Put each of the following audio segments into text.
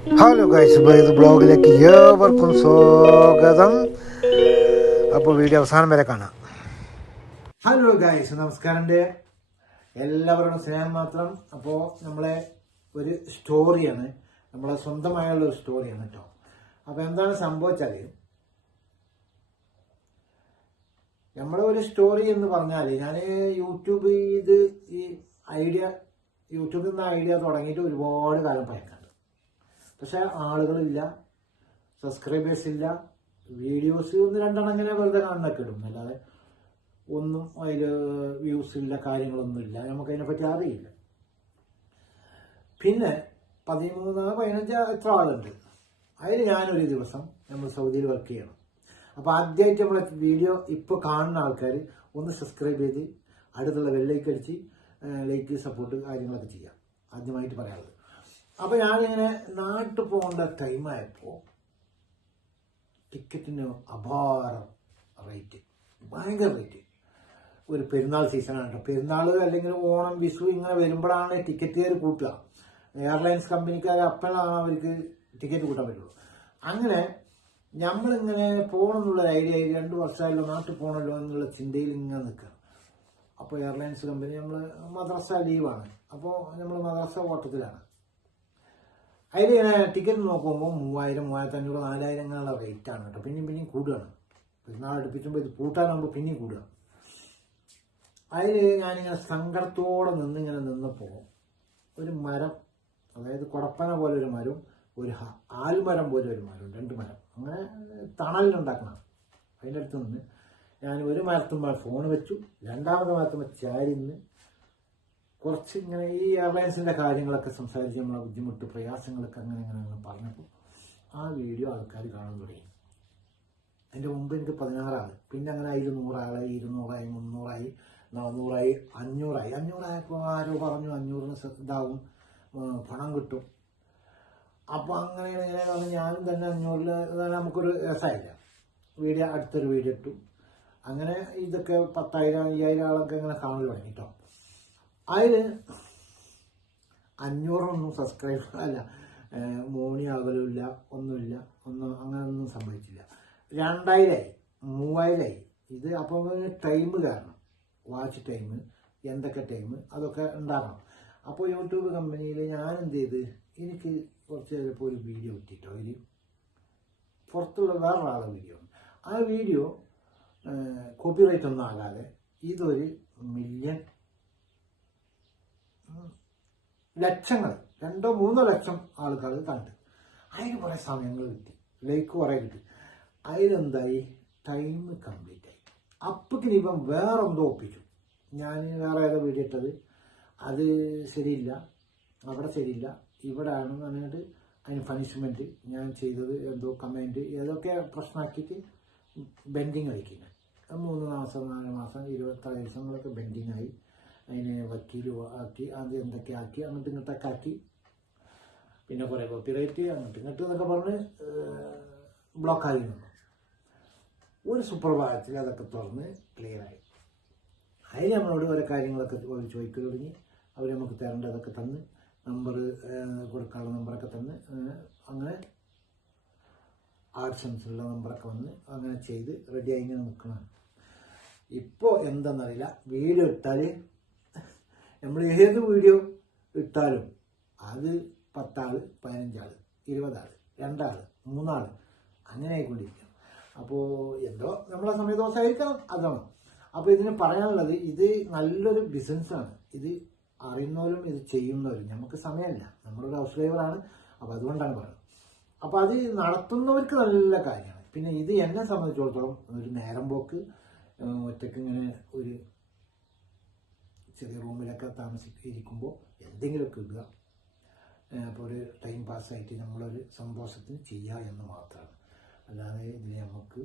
Hello guys ഇത് ബ്ലോഗിലേക്ക് ഏവർക്കും സ്വാഗതം. അപ്പോൾ വീഡിയോ അവസാനം വരെ കാണാം. ഹലോ ഗൈസ് നമസ്കാരം എല്ലാവരോടും സ്നേഹം മാത്രം. അപ്പോൾ നമ്മളെ ഒരു സ്റ്റോറിയാണ് നമ്മളെ സ്വന്തമായുള്ള ഒരു സ്റ്റോറിയാണ് കേട്ടോ അപ്പോൾ എന്താണ് സംഭവിച്ചാൽ നമ്മളെ ഒരു സ്റ്റോറി എന്ന് പറഞ്ഞാൽ ഞാൻ യൂട്യൂബ് ഇത് ഈ ഐഡിയ യൂട്യൂബിൽ നിന്ന് ഐഡിയ തുടങ്ങിയിട്ട് ഒരുപാട് കാലം പഴക്കമുണ്ട് പക്ഷെ ആളുകളില്ല സബ്സ്ക്രൈബേഴ്സ് ഇല്ല വീഡിയോസ് ഒന്ന് രണ്ടെണ്ണം ഇങ്ങനെ വെറുതെ കാണുന്നൊക്കെ ഇടും. അല്ലാതെ ഒന്നും അതിൽ വ്യൂസ് ഇല്ല കാര്യങ്ങളൊന്നും ഇല്ല. നമുക്ക് അതിനെപ്പറ്റി അറിയില്ല. പിന്നെ പതിമൂന്ന് പതിനഞ്ച് എത്ര ആളുണ്ട്. അതിൽ ഞാനൊരു ദിവസം നമ്മൾ സൗദിയിൽ വർക്ക് ചെയ്യണം. അപ്പോൾ ആദ്യമായിട്ട് നമ്മളെ വീഡിയോ ഇപ്പോൾ കാണുന്ന ആൾക്കാർ ഒന്ന് സബ്സ്ക്രൈബ് ചെയ്ത് അടുത്തുള്ള വെള്ളേക്ക് അടിച്ച് ലൈക്ക് സപ്പോർട്ട് കാര്യങ്ങളൊക്കെ ചെയ്യാം. ആദ്യമായിട്ട് പറയാനുള്ളത്. അപ്പോൾ ഞാനിങ്ങനെ നാട്ടിൽ പോകേണ്ട ടൈമായപ്പോൾ ടിക്കറ്റിന് അപാരം റേറ്റ് ഭയങ്കര റേറ്റ് ഒരു പെരുന്നാൾ സീസണാണ് കേട്ടോ പെരുന്നാൾ അല്ലെങ്കിൽ ഓണം വിഷു ഇങ്ങനെ വരുമ്പോഴാണ് ടിക്കറ്റുകാർ കൂട്ടുക. എയർലൈൻസ് കമ്പനിക്കാർ അപ്പോഴാണ് അവർക്ക് ടിക്കറ്റ് കൂട്ടാൻ പറ്റുള്ളൂ. അങ്ങനെ നമ്മളിങ്ങനെ പോകണം എന്നുള്ള ഐഡിയ ആയി രണ്ട് വർഷമായല്ലോ നാട്ടിൽ പോകണമല്ലോ എന്നുള്ള ചിന്തയിൽ ഇങ്ങനെ നിൽക്കുക അപ്പോൾ എയർലൈൻസ് കമ്പനി നമ്മൾ മദ്രസ ലീവാണ് അപ്പോൾ നമ്മൾ മദ്രസ ഓട്ടത്തിലാണ്. അതിൽ ടിക്കറ്റ് നോക്കുമ്പോൾ മൂവായിരം മൂവായിരത്തി അഞ്ഞൂറ് നാലായിരങ്ങളുടെ റേറ്റ് റേറ്റാണ് കേട്ടോ. പിന്നെയും പിന്നെയും കൂടുകയാണ് പെരുന്നാൾ അടുപ്പിച്ചുമ്പോൾ ഇത് കൂട്ടാനാകുമ്പോൾ പിന്നെയും കൂടുക അതിൽ ഞാനിങ്ങനെ സങ്കടത്തോടെ നിന്നിങ്ങനെ നിന്നപ്പോൾ ഒരു മരം അതായത് കുടപ്പന പോലെ ഒരു മരം ഒരു ആൽമരം പോലെ ഒരു മരം രണ്ട് മരം. അങ്ങനെ തണലിലുണ്ടാക്കണം അതിന്റെ അടുത്ത് നിന്ന് ഞാൻ ഒരു മരത്തുമ്പോൾ ഫോൺ വെച്ചു. രണ്ടാമത്തെ മരത്തുമ്പോൾ ചാരി നിന്ന് കുറച്ച് ഇങ്ങനെ ഈ എയർലൈൻസിന്റെ കാര്യങ്ങളൊക്കെ സംസാരിച്ച് നമ്മളെ ബുദ്ധിമുട്ട് പ്രയാസങ്ങളൊക്കെ അങ്ങനെ ഇങ്ങനെ പറഞ്ഞപ്പോൾ ആ വീഡിയോ ആൾക്കാർ കാണാൻ തുടങ്ങി. അതിന്റെ മുമ്പ് എനിക്ക് പതിനാറാണ്. പിന്നെ അങ്ങനെ അതിൽ നൂറാളായി ഇരുന്നൂറായി മുന്നൂറായി നാന്നൂറായി അഞ്ഞൂറായി. അഞ്ഞൂറായപ്പോൾ ആരോ പറഞ്ഞു അഞ്ഞൂറിന് ഇതാവും പണം കിട്ടും. അപ്പോൾ അങ്ങനെ ഇങ്ങനെ പറഞ്ഞ് ഞാനും തന്നെ അഞ്ഞൂറിൽ നമുക്കൊരു രസമായില്ല വീഡിയോ അടുത്തൊരു വീഡിയോ ഇട്ടു. അങ്ങനെ ഇതൊക്കെ പത്തായിരം അയ്യായിരം ആളൊക്കെ ഇങ്ങനെ കാണൽ തുടങ്ങി കേട്ടോ അതിൽ അഞ്ഞൂറൊന്നും സബ്സ്ക്രൈബ് അല്ല. മോണി ആവലില്ല ഒന്നുമില്ല ഒന്നും അങ്ങനെ ഒന്നും സംഭവിച്ചില്ല. രണ്ടായിരമായി മൂവായിരമായി ഇത് അപ്പം ടൈം കാരണം. വാച്ച് ടൈം എന്തൊക്കെ ടൈം അതൊക്കെ ഉണ്ടാകണം അപ്പോൾ യൂട്യൂബ് കമ്പനിയിൽ ഞാൻ എന്ത് ചെയ്ത് എനിക്ക് കുറച്ച് ചിലപ്പോൾ ഒരു വീഡിയോ കിട്ടിയിട്ടോ അതിൽ പുറത്തുള്ള വേറൊരാളെ വീഡിയോ ആ വീഡിയോ കോപ്പിറൈറ്റ് ഒന്നും ആകാതെ ഇതൊരു മില്യൺ ലക്ഷങ്ങൾ രണ്ടോ മൂന്നോ ലക്ഷം ആൾക്കാർ കണ്ട്. അതിന് കുറേ സമയങ്ങൾ കിട്ടി. ലൈക്ക് കുറേ കിട്ടി. അതിലെന്തായി? ടൈം കംപ്ലീറ്റ് ആയി. അപ്പക്കിന് ഇപ്പം വേറെ എന്തോ ഒപ്പിച്ചു ഞാൻ വേറെ ഏതോ വീഡിയോ ഇട്ടത്? അത് ശരിയില്ല. അവിടെ ശരിയില്ല. ഇവിടെ പറഞ്ഞിട്ട് അതിന് പണിഷ്മെന്റ് ഞാൻ ചെയ്തത് എന്തോ കമന്റ് ഏതൊക്കെ പ്രശ്നമാക്കിയിട്ട് ബെൻഡിങ് കളിക്കുന്നത് മൂന്ന് മാസം നാല് മാസം ഇരുപത്തി ദിവസങ്ങളൊക്കെ ബെൻഡിങ് ആയി. അതിനെ വക്കീൽ ആക്കി അത് എന്തൊക്കെ ആക്കി അങ്ങോട്ട് ഇങ്ങോട്ടൊക്കെ ആക്കി. പിന്നെ കുറേ കോപ്പിറൈറ്റ് അങ്ങോട്ട് ഇങ്ങോട്ട് എന്നൊക്കെ പറഞ്ഞ് ബ്ലോക്കായി നിന്നു ഒരു സുപ്രഭാതത്തിൽ അതൊക്കെ തുറന്ന് ക്ലിയറായി അതിൽ നമ്മളോട് ഓരോ കാര്യങ്ങളൊക്കെ അവർ ചോദിക്കൽ തുടങ്ങി. അവർ നമുക്ക് തരേണ്ടതൊക്കെ തന്ന് നമ്പർ കൊടുക്കാനുള്ള നമ്പറൊക്കെ തന്ന് അങ്ങനെ ആഡ്സൻസുള്ള നമ്പറൊക്കെ വന്ന് അങ്ങനെ ചെയ്ത് റെഡിയായി ഇങ്ങനെ നിൽക്കണം ഇപ്പോൾ എന്താണെന്നറിയില്ല വീഡിയോ ഇട്ടാൽ നമ്മൾ ഏത് വീഡിയോ ഇട്ടാലും അത് പത്താൾ പതിനഞ്ചാൾ ഇരുപതാൾ രണ്ടാൾ മൂന്നാൾ അങ്ങനെ ആയിക്കൊണ്ടിരിക്കണം അപ്പോൾ എന്തോ നമ്മളെ സമയദോഷമായിരിക്കണം അതാണ്. അപ്പോൾ ഇതിന് പറയാനുള്ളത് ഇത് നല്ലൊരു ബിസിനസ്സാണ്. ഇത് അറിയുന്നവരും ഇത് ചെയ്യുന്നവരും. നമുക്ക് സമയമല്ല. നമ്മളൊരു ഹൗസ് ഡ്രൈവറാണ്. അപ്പോൾ അതുകൊണ്ടാണ് പറയുന്നത് അപ്പോൾ അത് നടത്തുന്നവർക്ക് നല്ല കാര്യമാണ്. പിന്നെ ഇത് എന്നെ സംബന്ധിച്ചിടത്തോളം ഒരു നേരം പോക്ക് ഒറ്റക്കിങ്ങനെ ഒരു ചെറിയ റൂമിലൊക്കെ താമസിച്ചിരിക്കുമ്പോൾ എന്തെങ്കിലുമൊക്കെ ഇടുക. അപ്പോൾ ഒരു ടൈം പാസ്സായിട്ട് നമ്മളൊരു സന്തോഷത്തിന് ചെയ്യുക എന്ന് മാത്രമാണ്. അല്ലാതെ ഇതിൽ നമുക്ക്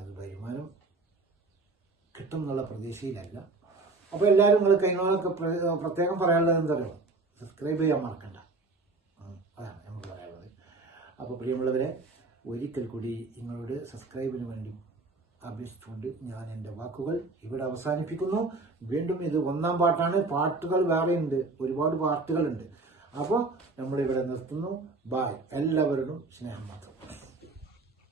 അത് വരുമാനം കിട്ടും എന്നുള്ള പ്രതീക്ഷയിലല്ല. അപ്പോൾ എല്ലാവരും നിങ്ങൾ കൈകളൊക്കെ പ്രത്യേകം പറയാനുള്ളത് എന്തറിയോ? സബ്സ്ക്രൈബ് ചെയ്യാൻ മറക്കണ്ട. അതാണ് നമുക്ക് പറയാനുള്ളത്. അപ്പോൾ പ്രിയമുള്ളവരെ ഒരിക്കൽ കൂടി നിങ്ങളോട് സബ്സ്ക്രൈബിന് വേണ്ടി അപേക്ഷിച്ചുകൊണ്ട് ഞാൻ എന്റെ വാക്കുകൾ ഇവിടെ അവസാനിപ്പിക്കുന്നു. വീണ്ടും ഇത് ഒന്നാം പാട്ടാണ്. പാട്ടുകൾ വേറെയുണ്ട്. ഒരുപാട് പാട്ടുകളുണ്ട്. അപ്പോൾ നമ്മളിവിടെ നിർത്തുന്നു. ബായ് എല്ലാവരോടും സ്നേഹം മാത്രം.